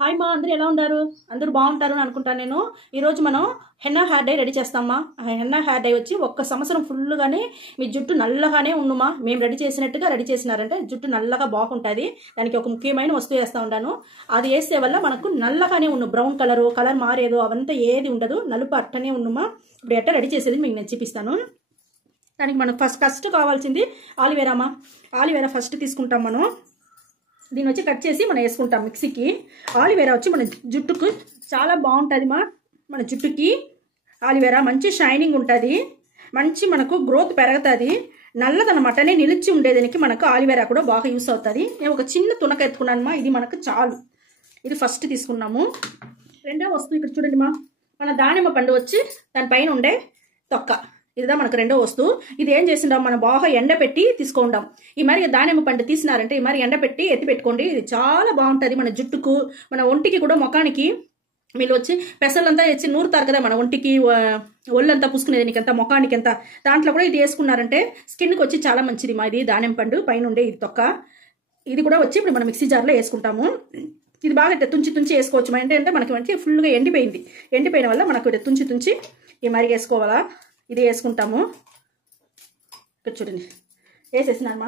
Hi మా అందరూ ఎలా ఉన్నారు? అందరూ బాగుంటారు అని అనుకుంటాను నేను. ఈరోజు మనం హెన్నా హెయిర్ డై రెడీ చేస్తామా. హెన్నా హెయిర్ డై వచ్చి ఒక్క సంవత్సరం ఫుల్గానే మీ జుట్టు నల్లగానే ఉండుమా. మేము రెడీ చేసినట్టుగా రెడీ చేసినారంటే జుట్టు నల్లగా బాగుంటుంది. దానికి ఒక ముఖ్యమైన వస్తువు వేస్తూ ఉంటాను. అది వేసే వల్ల మనకు నల్లగానే ఉండు, బ్రౌన్ కలర్ మారేదో అవంతా ఏది ఉండదు, నలుపు అట్టనే ఉండుమా. ఇప్పుడు ఎట్ట రెడీ చేసేది మీకు నేను చూపిస్తాను. దానికి మనకు ఫస్ట్ కావాల్సింది ఆలివేరామా. ఆలివేరా ఫస్ట్ తీసుకుంటాం మనం. దీన్ని వచ్చి కట్ చేసి మనం వేసుకుంటాం మిక్సీకి. ఆలివేరా వచ్చి మన జుట్టుకు చాలా బాగుంటుంది మన జుట్టుకి. ఆలివేరా మంచి షైనింగ్ ఉంటుంది, మంచి మనకు గ్రోత్ పెరుగుతుంది. నల్లదనం అట్టనే నిలిచి ఉండేదానికి మనకు ఆలివేరా కూడా బాగా యూస్ అవుతుంది. నేను ఒక చిన్న తునక ఎత్తుకున్నాను ఇది మనకు చాలు. ఇది ఫస్ట్ తీసుకున్నాము. రెండో వస్తువు ఇక్కడ చూడండి మన దానిమ్మ పండు వచ్చి దానిపైన ఉండే తొక్క, ఇదిదా మనకు రెండో వస్తువు. ఇది ఏం చేసిండాం, మనం బాగా ఎండపెట్టి తీసుకుంటాం. ఈ మరి దానిమ్మ పండు తీసినారంటే ఈ మరి ఎండపెట్టి ఎత్తి పెట్టుకోండి. ఇది చాలా బాగుంటుంది మన జుట్టుకు, మన ఒంటికి కూడా, ముఖానికి. వీళ్ళు వచ్చి పెసలంతా వచ్చి నూరుతారు కదా మన ఒంటికి, ఒళ్ళంతా పూసుకునేదానికి అంతా, ముఖానికి అంతా. దాంట్లో కూడా ఇది వేసుకున్నారంటే స్కిన్కి వచ్చి చాలా మంచిది ఇది దానిమ్మ పండు పైన ఉండే ఇది తొక్క. ఇది కూడా వచ్చి ఇప్పుడు మనం మిక్సీ జార్లో వేసుకుంటాము. ఇది బాగా తుంచి వేసుకోవచ్చు. ఏంటంటే మనకి మంచి ఫుల్గా ఎండిపోయిన వల్ల మనకు తుంచి ఈ మరి వేసుకోవాలా. ఇది వేసుకుంటాము. ఇక్కడ చూడండి వేసేసినామా.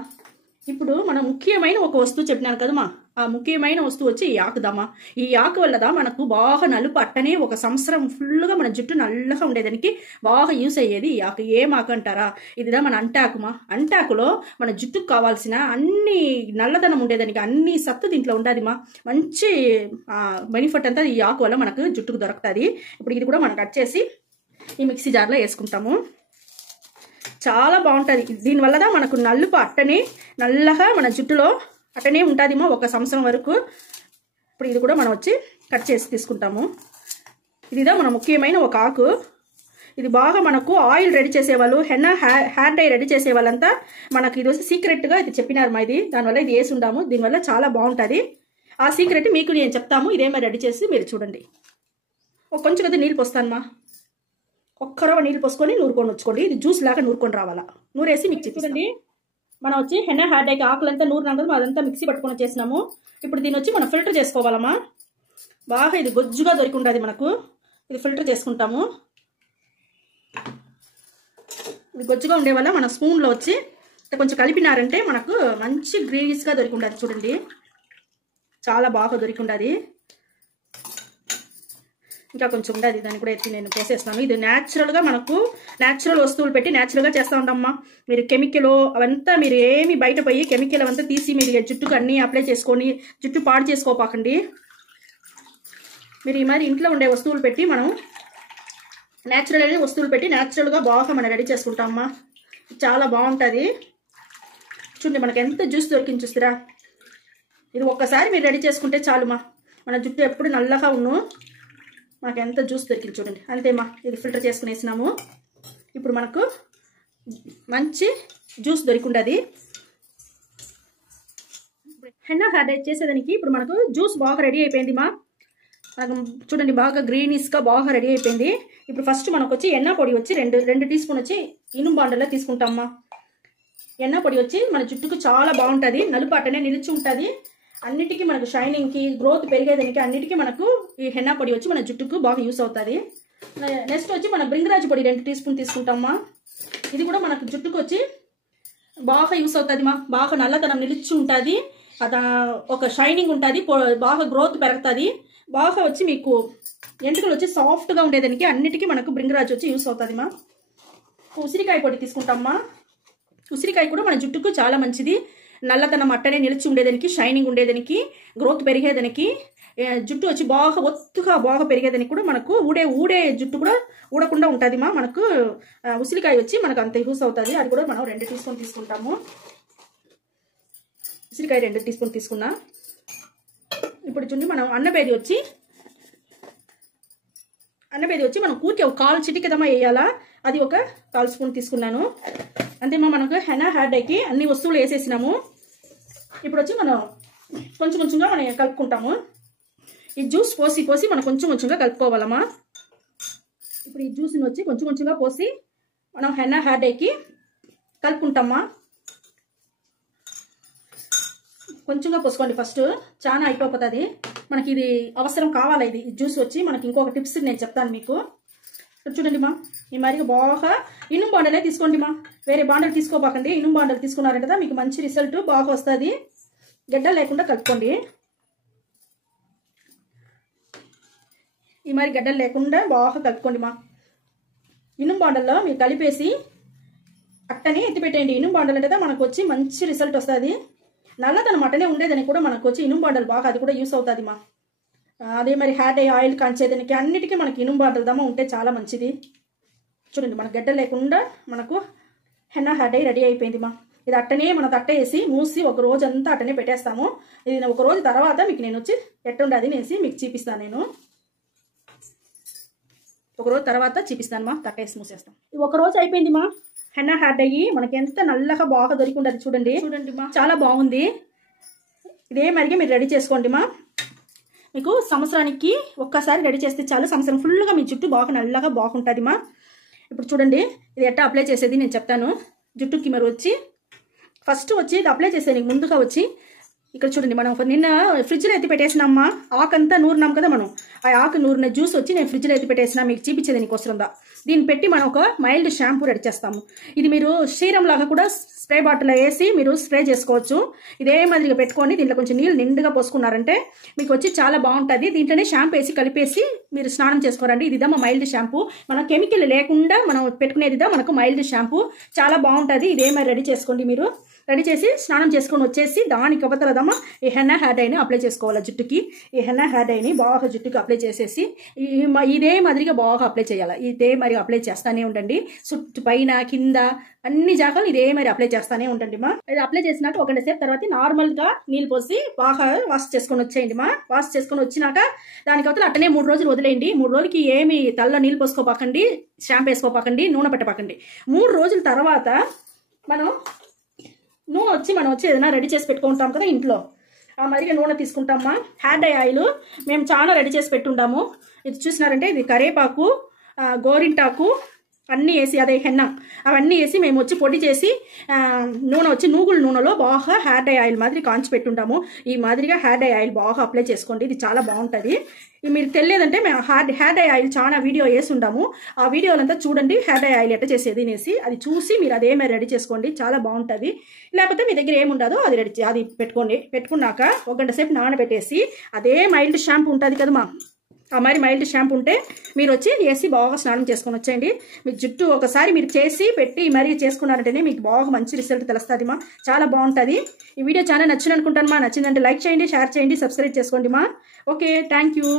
ఇప్పుడు మనం ముఖ్యమైన ఒక వస్తువు చెప్పినాను కదమ్మా, ఆ ముఖ్యమైన వస్తువు వచ్చి ఈ ఆకుదమ్మా. ఈ ఆకు వల్లదా మనకు బాగా నలుపు అట్టనే ఒక సంవత్సరం ఫుల్గా మన జుట్టు నల్లగా ఉండేదానికి బాగా యూస్ అయ్యేది ఈ ఆకు. ఏం ఆకు అంటారా, ఇదిదా మన అంటాకుమా. అంటాకులో మన జుట్టుకు కావాల్సిన అన్ని నల్లదనం ఉండేదానికి అన్ని సత్తు దీంట్లో ఉండదుమా. మంచి బెనిఫిట్ అంతా ఈ ఆకు వల్ల మనకు జుట్టుకు దొరుకుతుంది. ఇప్పుడు ఇది కూడా మనం కట్ చేసి ఈ మిక్సీ జార్లో వేసుకుంటాము. చాలా బాగుంటుంది. దీనివల్ల మనకు నలుపు అట్టనే నల్లగా మన జుట్టులో అట్టనే ఉంటుంది ఒక సంవత్సరం వరకు. ఇప్పుడు ఇది కూడా మనం వచ్చి కట్ చేసి తీసుకుంటాము. ఇదిదా మన ముఖ్యమైన ఒక ఆకు. ఇది బాగా మనకు ఆయిల్ రెడీ చేసేవాళ్ళు, హెన్నా హెయిర్ డై రెడీ చేసే వాళ్ళంతా మనకు ఇది వచ్చి సీక్రెట్గా ఇది చెప్పినారు ఇది. దానివల్ల ఇది వేసి ఉండాము. దీనివల్ల చాలా బాగుంటుంది. ఆ సీక్రెట్ మీకు నేను చెప్తాము. ఇదే మరి రెడీ చేసి మీరు చూడండి. కొంచెం కదా నీళ్ళు పోస్తానమ్మా. ఒక్కరవ నీళ్ళు పోసుకొని నూరుకొని వచ్చుకోండి. ఇది జ్యూస్ లాగా నూరుకొని రావాలా. నూరేసి మీకు చూడండి. మనం వచ్చి హెన్నా హెయిర్ డైకి ఆకులంతా నూరినాం కదా, అదంతా మిక్సీ పట్టుకొని వచ్చేసినాము. ఇప్పుడు దీన్ని వచ్చి మనం ఫిల్టర్ చేసుకోవాలమ్మా. బాగా ఇది గొజ్జుగా దొరికి ఉంటుంది మనకు. ఇది ఫిల్టర్ చేసుకుంటాము. ఇది గొజ్జుగా ఉండే వల్ల మన స్పూన్లో వచ్చి కొంచెం కలిపినారంటే మనకు మంచి గ్రీస్గా దొరికి ఉంటుంది. చూడండి చాలా బాగా దొరికి ఉంటుంది. ఇంకా కొంచెం ఉండదు, దాన్ని కూడా ఎత్తి నేను పోసేస్తాను. ఇది న్యాచురల్గా మనకు న్యాచురల్ వస్తువులు పెట్టి న్యాచురల్గా చేస్తూ ఉంటామమ్మా. మీరు కెమికల్ అవంతా మీరు ఏమి బయట పోయి కెమికల్ అవంతా తీసి మీరు జుట్టుకు అన్నీ అప్లై చేసుకొని జుట్టు పాడు చేసుకోపాకండి. మీరు ఈ మరి ఇంట్లో ఉండే వస్తువులు పెట్టి మనం న్యాచురల్ అనే వస్తువులు పెట్టి న్యాచురల్గా బాగా మనం రెడీ చేసుకుంటామమ్మా. చాలా బాగుంటుంది. చూడండి మనకు ఎంత జ్యూస్ దొరికింది చూస్తారా. ఇది ఒక్కసారి మీరు రెడీ చేసుకుంటే చాలుమా, మన జుట్టు ఎప్పుడు నల్లగా ఉన్ను మనకు ఎంత జ్యూస్ దొరికింది చూడండి. అంతేమా, ఇది ఫిల్టర్ చేసుకునేసినాము. ఇప్పుడు మనకు మంచి జ్యూస్ దొరికిండది. హెన్నా హెయిర్ డై చేసేదానికి ఇప్పుడు మనకు జ్యూస్ బాగా రెడీ అయిపోయింది మనకు చూడండి. బాగా గ్రీనిష్గా బాగా రెడీ అయిపోయింది. ఇప్పుడు ఫస్ట్ మనకు వచ్చి ఎన్న పొడి వచ్చి రెండు టీ స్పూన్ వచ్చి ఇనుము బాండల్లో తీసుకుంటామమ్మా. ఎన్న పొడి వచ్చి మన జుట్టుకు చాలా బాగుంటుంది. నలుపు అట్టనే నిలిచి ఉంటుంది. అన్నిటికీ మనకు షైనింగ్కి, గ్రోత్ పెరిగేదానికి అన్నిటికీ మనకు ఈ హెన్నా పొడి వచ్చి మన జుట్టుకు బాగా యూస్ అవుతుంది. నెక్స్ట్ వచ్చి మన బ్రింగరాజ్ పొడి 2 టీ స్పూన్ తీసుకుంటామా. ఇది కూడా మనకు జుట్టుకు వచ్చి బాగా యూస్ అవుతుంది బాగా నల్లదనం నిలిచి ఉంటుంది. ఒక షైనింగ్ ఉంటుంది, బాగా గ్రోత్ పెరుగుతుంది. బాగా వచ్చి మీకు ఎంటుకలు వచ్చి సాఫ్ట్గా ఉండేదానికి అన్నిటికీ మనకు బ్రింగరాజ్ వచ్చి యూస్ అవుతుంది ఉసిరికాయ పొడి తీసుకుంటామా. ఉసిరికాయ కూడా మన జుట్టుకు చాలా మంచిది. నల్లతనం అట్టనే నిలిచి ఉండేదానికి, షైనింగ్ ఉండేదానికి, గ్రోత్ పెరిగేదానికి, జుట్టు వచ్చి బాగా ఒత్తుగా బాగా పెరిగేదానికి కూడా మనకు ఊడే జుట్టు కూడా ఊడకుండా ఉంటుంది మనకు ఉసిరికాయ వచ్చి మనకు అంత యూస్ అవుతుంది. అది కూడా మనం 2 టీ స్పూన్ తీసుకుంటాము. ఉసిరికాయ 2 టీ స్పూన్ తీసుకున్నా. ఇప్పుడు చూడండి మనం అన్నబేది వచ్చి మనం కూర్చి ఒక 1/4 చిటికెదమా వేయాలా. అది ఒక 1/4 స్పూన్ తీసుకున్నాను. అంతేమా, మనకు హెన్నా హెయిర్ డైకి అన్ని వస్తువులు వేసేసినాము. ఇప్పుడు వచ్చి మనం కొంచెంగా మనం కలుపుకుంటాము. ఈ జ్యూస్ పోసి మనం కొంచెంగా కలుపుకోవాలమ్మా. ఇప్పుడు ఈ జ్యూస్ని వచ్చి కొంచెంగా పోసి మనం హెన్నా హెయిర్ డైకి కలుపుకుంటామా. కొంచెంగా పోసుకోండి, ఫస్ట్ చాలా అయిపోతుంది. మనకి ఇది అవసరం కావాలి. ఇది జ్యూస్ వచ్చి మనకి ఇంకొక టిప్స్ నేను చెప్తాను మీకు. చూడండి మా, ఈ మరిగా బాగా ఇనుము బాండలే తీసుకోండి మా, వేరే బాండలు తీసుకోబాకండి. ఇనుము బాండలు తీసుకున్నారంటే కదా మీకు మంచి రిజల్ట్ బాగా వస్తుంది. గడ్డలు లేకుండా కలుపుకోండి. ఈ మరి గడ్డలు లేకుండా బాగా కలుపుకోండి మా. ఇనుము బాండల్లో మీరు కలిపేసి అట్టనే ఎత్తిపెట్టేయండి. ఇనుము బాండలు అంటే మనకు వచ్చి మంచి రిజల్ట్ వస్తుంది. నల్లదనం అట్టనే ఉండేదని కూడా మనకు వచ్చి ఇనుము బాండలు బాగా అది కూడా యూస్ అవుతుంది మా. అదే మరి హెయిర్ డై ఆయిల్ కాంచేదానికి అన్నిటికీ మనకి ఇనుము బాండలు దమ్మ ఉంటే చాలా మంచిది. చూడండి మన గడ్డ లేకుండా మనకు హెన్నా హెయిర్ డై రెడీ అయిపోయింది మా. ఇది అట్టనే మనం తట్టేసి మూసి ఒక రోజు అంతా అట్టనే పెట్టేస్తాము. ఇది ఒక రోజు తర్వాత మీకు నేను వచ్చి ఎట్టుండది అనేసి మీకు చూపిస్తాను. నేను ఒక రోజు తర్వాత చూపిస్తాను మా. తట్టేసి మూసేస్తాం. ఇది ఒక రోజు అయిపోయింది మా. హెన్నా హెయిర్ డై మనకి ఎంత నల్లగా బాగా దొరికి ఉండదు. చూడండి చూడండి మా, చాలా బాగుంది. ఇదే మరిగే మీరు రెడీ చేసుకోండి మా. మీకు సంవత్సరానికి ఒక్కసారి రెడీ చేస్తే చాలు, సంవత్సరం ఫుల్గా మీ జుట్టు బాగా నల్లగా బాగుంటుంది మా. ఇప్పుడు చూడండి ఇది ఎట్లా అప్లై చేసేది నేను చెప్తాను. జుట్టుకి మరి వచ్చి ఫస్ట్ వచ్చి ఇది అప్లై చేసేది ముందుగా వచ్చి ఇక్కడ చూడండి, మనం నిన్న ఫ్రిడ్జ్లో ఎత్తి పెట్టేసినామ్మా. ఆకంతా నూరినాం కదా మనం, ఆ ఆకు నూరిన జ్యూస్ వచ్చి నేను ఫ్రిడ్జ్లో ఎత్తి పెట్టేసినా. మీకు చూపించేది నీకు వస్తుందా. దీన్ని పెట్టి మనం ఒక మైల్డ్ షాంపూ రెడీ చేస్తాము. ఇది మీరు క్షీరం లాగా కూడా స్ప్రే బాటిల్లో వేసి మీరు స్ప్రే చేసుకోవచ్చు. ఇదే మాదిరిగా పెట్టుకొని దీంట్లో కొంచెం నీళ్ళు నిండుగా పోసుకున్నారంటే మీకు వచ్చి చాలా బాగుంటుంది. దీంట్లోనే షాంపూ వేసి కలిపేసి మీరు స్నానం చేసుకోరండి. ఇదిదా మా మైల్డ్ షాంపూ. మన కెమికల్ లేకుండా మనం పెట్టుకునేదిదా మనకు మైల్డ్ షాంపూ. చాలా బాగుంటుంది. ఇదే మరి రెడీ చేసుకోండి. మీరు రెడీ చేసి స్నానం చేసుకొని వచ్చేసి దానికి అవతలదమ్మా ఈ హెన్నా హెయిర్ డైని అప్లై చేసుకోవాలి జుట్టుకి. ఈ హెన్నా హెయిర్ డైని బాగా జుట్టుకి అప్లై చేసేసి ఇదే మాదిరిగా బాగా అప్లై చేయాలి. ఇదే మరి అప్లై చేస్తానే ఉండండి. చుట్టూ పైన కింద అన్ని జాగాలు ఇదే మరి అప్లై చేస్తానే ఉండండి మా. ఇది అప్లై చేసినాక ఒక గంట సేపు తర్వాత నార్మల్గా నీళ్ళు పోసి బాగా వాష్ చేసుకొని వచ్చేయండి మా. వాష్ చేసుకొని వచ్చినాక దానికి అవతల అట్టనే 3 రోజులు వదిలేయండి. 3 రోజులకి ఏమి తల్ల నీళ్ళు పోసుకోపాకండి, షాంపూ వేసుకోపాకండి, నూనె పెట్టపాకండి. 3 రోజుల తర్వాత మనం నూనె వచ్చి ఏదైనా రెడీ చేసి పెట్టుకుంటాం కదా ఇంట్లో, ఆ మరిగా నూనె తీసుకుంటామా. హెయిర్ డై ఆయిల్ మేము చాలా రెడీ చేసి పెట్టుంటాము. ఇది చూసినారంటే ఇది కరేపాకు, గోరింటాకు అన్నీ వేసి అదే హెన్నా అవన్నీ వేసి మేము వచ్చి పొడి చేసి నూనె వచ్చి నూగుల నూనెలో బాగా హెయిర్ డై ఆయిల్ మాదిరి కాంచి పెట్టుంటాము. ఈ మాదిరిగా హెయిర్ డై ఆయిల్ బాగా అప్లై చేసుకోండి. ఇది చాలా బాగుంటుంది. మీరు తెలియదంటే మేము హెయిర్ డై ఆయిల్ చాలా వీడియో వేసి ఉంటాము. ఆ వీడియోలంతా చూడండి, హెయిర్ డై ఆయిల్ ఎట్ట చేసేది అనేసి. అది చూసి మీరు అదే మరి రెడీ చేసుకోండి. చాలా బాగుంటుంది. లేకపోతే మీ దగ్గర ఏముండదో అది పెట్టుకోండి. పెట్టుకున్నాక ఒక గంట సేపు నానబెట్టేసి అదే మైల్డ్ షాంపూ ఉంటుంది కదా మా, ఆ మరి మైల్డ్ షాంపూ ఉంటే మీరు వచ్చి వేసి బాగా స్నానం చేసుకొని వచ్చేయండి. మీ జుట్టు ఒకసారి మీరు చేసి పెట్టి మరీ చేసుకున్నారంటేనే మీకు బాగా మంచి రిజల్ట్ తెలుస్తుంది మా. చాలా బాగుంటుంది. ఈ వీడియో చాలా నచ్చింది అనుకుంటాను మా. నచ్చిందంటే లైక్ చేయండి, షేర్ చేయండి, సబ్స్క్రైబ్ చేసుకోండి మా. Okay, thank you.